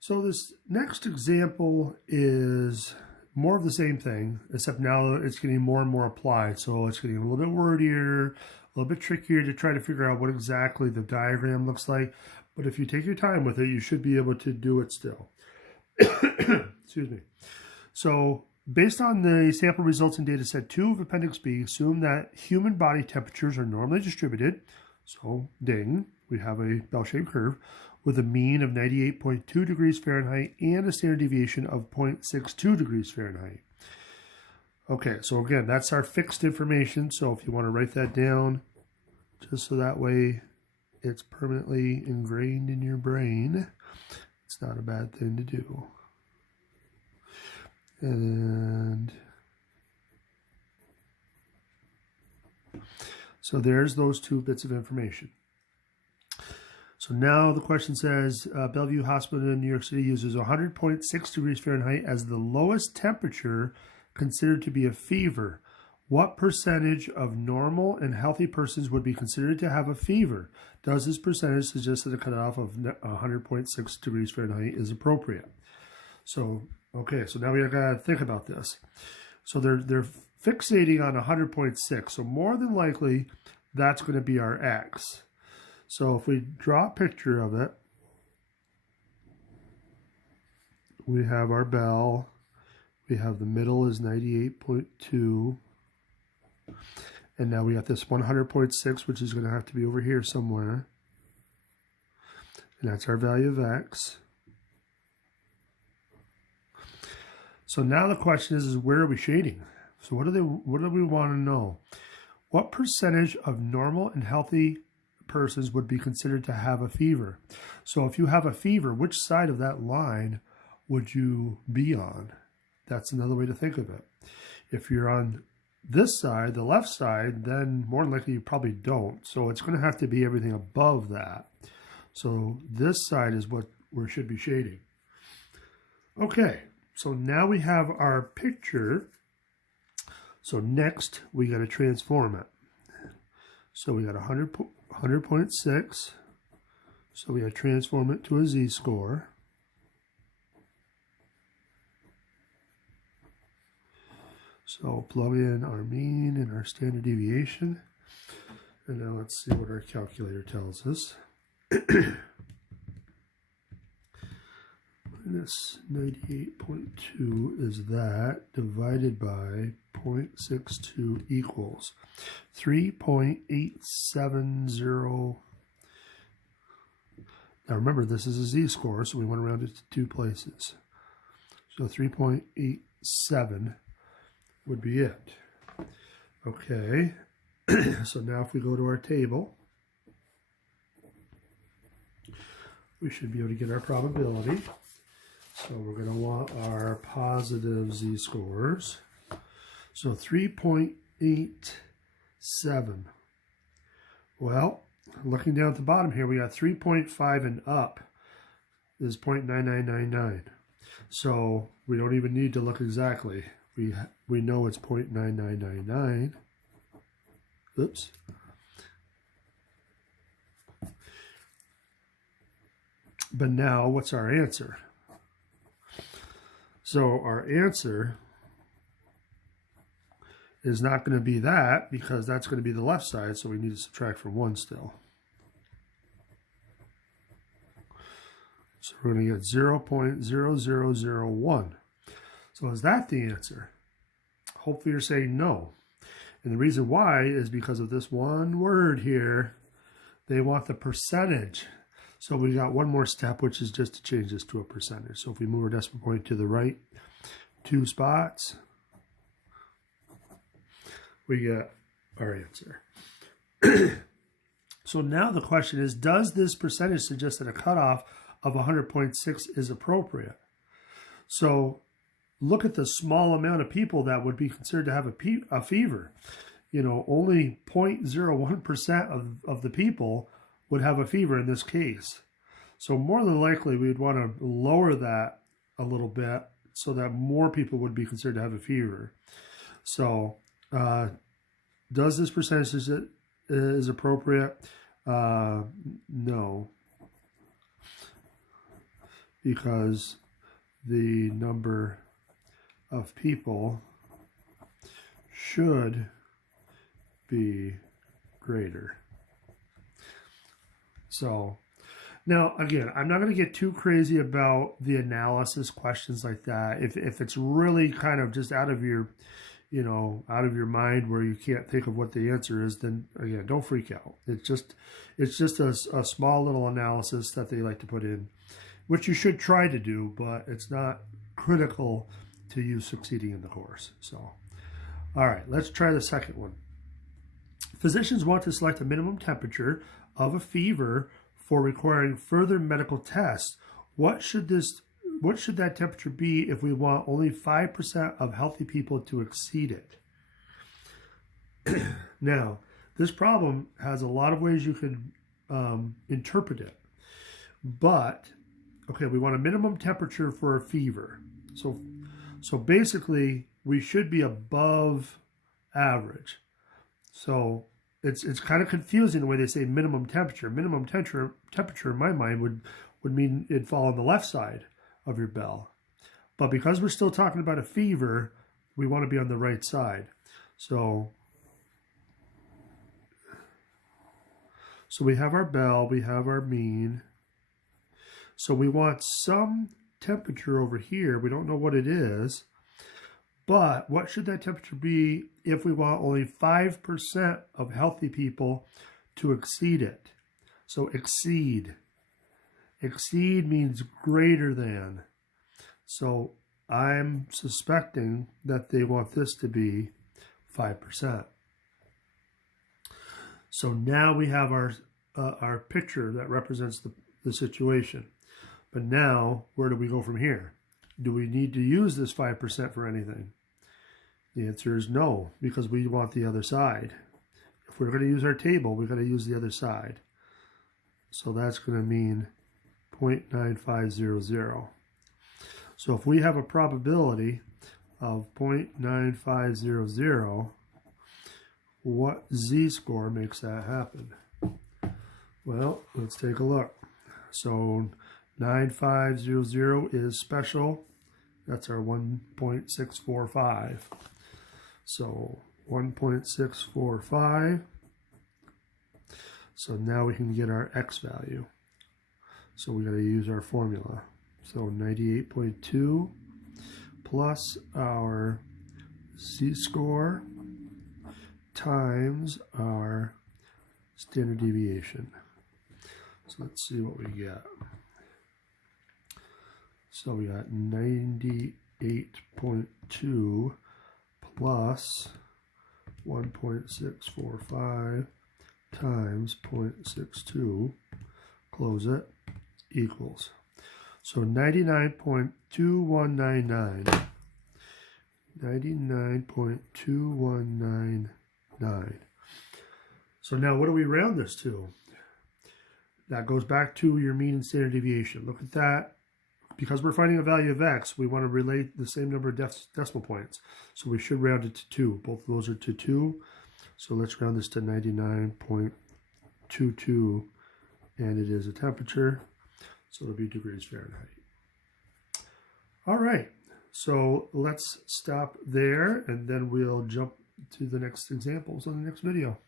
So this next example is more of the same thing, except now it's getting more and more applied. So it's getting a little bit wordier, a little bit trickier to try to figure out what exactly the diagram looks like. But if you take your time with it, you should be able to do it still. Excuse me. So based on the sample results in data set 2 of Appendix B, assume that human body temperatures are normally distributed. So ding, we have a bell-shaped curve with a mean of 98.2 degrees Fahrenheit and a standard deviation of 0.62 degrees Fahrenheit. Okay, so again, that's our fixed information. So if you want to write that down, just so that way it's permanently ingrained in your brain, it's not a bad thing to do. And so there's those two bits of information. So now the question says, Bellevue Hospital in New York City uses 100.6 degrees Fahrenheit as the lowest temperature considered to be a fever. What percentage of normal and healthy persons would be considered to have a fever? Does this percentage suggest that a cutoff of 100.6 degrees Fahrenheit is appropriate? So, okay, so now we got to think about this. So they're fixating on 100.6. So more than likely, that's going to be our X. So if we draw a picture of it, we have our bell. We have the middle is 98.2. And now we got this 100.6, which is going to have to be over here somewhere. And that's our value of X. So now the question is where are we shading? So what do we want to know? What percentage of normal and healthy persons would be considered to have a fever? So if you have a fever, which side of that line would you be on? That's another way to think of it. If you're on this side, the left side, then more than likely you probably don't. So it's going to have to be everything above that. So this side is what we should be shading. Okay, so now we have our picture. So next we got to transform it. So we got 100.6. So we got to transform it to a z-score. So plug in our mean and our standard deviation. And now let's see what our calculator tells us. Minus 98.2 is that divided by 0.62 equals 3.870. Now remember, this is a z-score, so we want to round it to two places. So 3.87 would be it. Okay, so now if we go to our table, we should be able to get our probability. So we're going to want our positive z-scores. So 3.87. Well, looking down at the bottom here, we got 3.5 and up is 0.9999. So we don't even need to look exactly. We know it's 0.9999. Oops. But now, what's our answer? So our answer is not going to be that because that's going to be the left side, so we need to subtract from 1 still. So we're going to get 0.0001. So is that the answer? Hopefully you're saying no. And the reason why is because of this one word here. They want the percentage. So we got one more step, which is just to change this to a percentage. So if we move our decimal point to the right 2 spots, we get our answer. So now the question is, does this percentage suggest that a cutoff of 100.6 is appropriate? So look at the small amount of people that would be considered to have a fever. You know, only 0.01% of the people would have a fever in this case. So more than likely, we'd want to lower that a little bit so that more people would be considered to have a fever. So does this percentage is appropriate? No. because the number of people should be greater. So now, again, I'm not going to get too crazy about the analysis questions like that. If it's really kind of just out of your, out of your mind where you can't think of what the answer is, then again, don't freak out. It's just a small little analysis that they like to put in, which you should try to do, but it's not critical to you succeeding in the course. So, all right, let's try the second one. Physicians want to select a minimum temperature of a fever for requiring further medical tests. What should that temperature be if we want only 5% of healthy people to exceed it? Now, this problem has a lot of ways you could interpret it. But, okay, we want a minimum temperature for a fever. So basically, we should be above average. So it's kind of confusing the way they say minimum temperature. Minimum temperature in my mind would mean it'd fall on the left side of your bell. But because we're still talking about a fever, we want to be on the right side. So we have our bell, we have our mean. So we want some temperature over here. We don't know what it is. But what should that temperature be if we want only 5% of healthy people to exceed it? So exceed. Exceed means greater than. So I'm suspecting that they want this to be 5%. So now we have our picture that represents the situation. But now, where do we go from here? Do we need to use this 5% for anything? The answer is no, because we want the other side. If we're going to use our table, we've got to use the other side. So that's going to mean 0.9500. So if we have a probability of 0.9500, what z-score makes that happen? Well, let's take a look. So 9500 is special. That's our 1.645. So 1.645. So now we can get our x value. So we got to use our formula. So 98.2 plus our z-score times our standard deviation. So let's see what we get. So we got 98.2 plus 1.645 times 0.62, close it, equals. So 99.2199. 99.2199. So now what do we round this to? That goes back to your mean and standard deviation. Look at that. Because we're finding a value of x, we want to relate the same number of decimal points. So we should round it to 2. Both of those are to 2. So let's round this to 99.22. And it is a temperature. So it'll be degrees Fahrenheit. All right. So let's stop there, and then we'll jump to the next examples on the next video.